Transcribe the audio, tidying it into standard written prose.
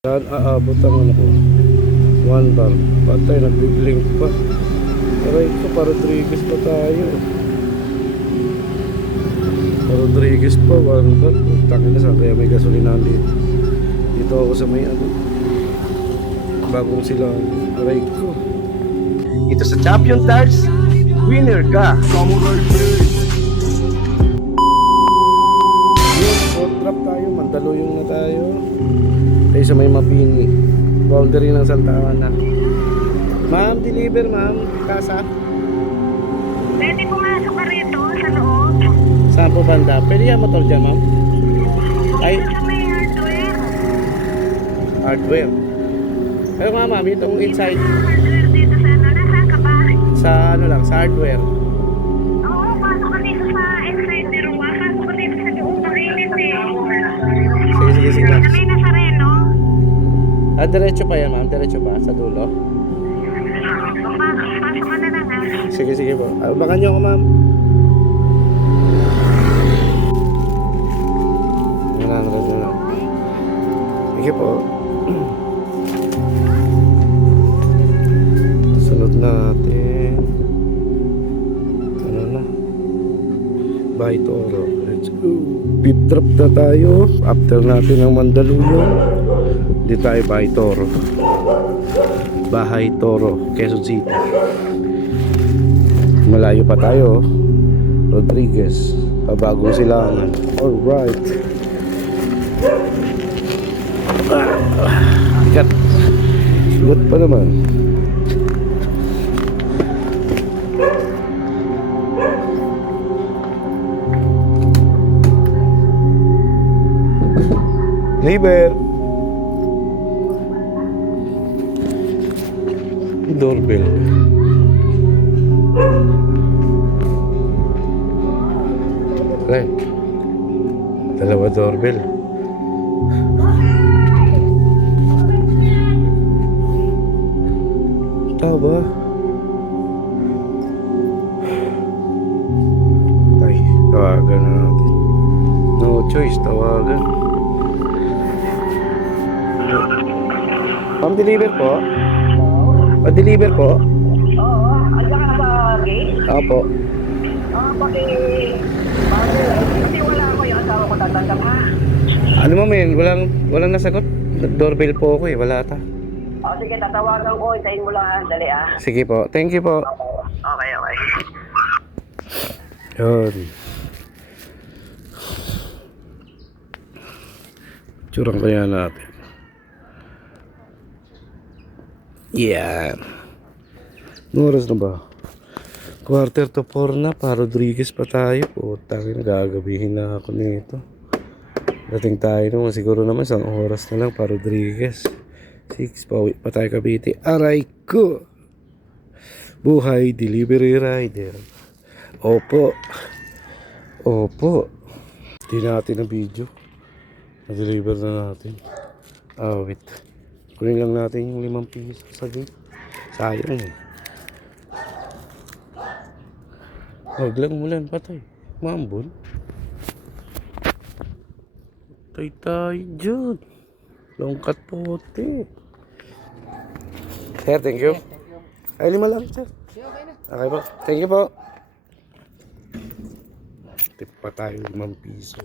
Saan aabot ang ano ko? 1 bar. Patay, nagbiblink pa. Aray ko, pa Rodriguez pa tayo. Pa Rodriguez pa, 1 bar. Tangin na, saan kaya may gasolinahan dito? Dito ako sa may ano. Bagong sila. Aray ko. Ito sa Champion Tires, winner ka! Yung fourth drop tayo, Mandaluyong na tayo. Tayo sa may Mapini. Boundary ng Santa Ana. Ma'am, deliver ma'am. Kasa. Pwede pumasok ka rito sa loob. Saan po banda? Pwede yan motor dyan ma'am? Ay, Sa may hardware. hardware. Pero nga ma'am, itong inside. Hardware dito sa ano. Nasaan ka ba? Sa ano lang, sa hardware. Oo, pasok ka dito sa inside ni Rua. Pasok ka dito sa loob. Makinis eh. Sige ma'am. Sa may Nazareno. Ah, diretso pa yan ma'am? Diretso pa? Sa dulo? Pasok ka na lang ha. Sige po. Abangan niyo ako ma'am. Nananarap na lang. Sige po. Sunod natin. Ano na? Bahay Toro. Let's go. Fifth drop na tayo. After natin ng Mandaluyong. Di tayo Bahay Toro. Bahay Toro, Quezon City. Malayo pa tayo. Rodriguez, Bagong Silangan. Alright. Ikat. Sugot pa naman. Liber. Doorbell. Right. Dalawa doorbell. Tao ba? Tay, tawagan na natin. No choice, tawagan. Ma'am, deliver po? Pa-deliver po? Oo, ano ka na sa gate? Opo. Kasi wala ako yung asawa ko tatandang ha. Ano mo men, walang nasagot. Doorbell po ako eh, wala ta. O sige, tatawagan ko, hintayin mo lang ha, dali ah. Sige po, thank you po. Okay. Yun. Tsurang kaya natin. Yeah. Anong oras na ba? 3:45 na, pa Rodriguez pa tayo. Putang ina, gagabihin na ako nito. Dating tayo naman, siguro naman 1 oras na lang pa Rodriguez. 6, pauwi pa tayo Cavite. Aray ko! Buhay delivery rider. Opo. Hindi natin ang video. Na-deliver na natin. Wait. Kunin lang natin yung 5 piso sa gate. Sayang eh. Huwag lang mulan, patay. Mambon. Patay tayo dyan. Longkat pote. Sir, thank you. Ay, 5 lang, sir. Okay po. Thank you po. Tip pa tayo 5 piso.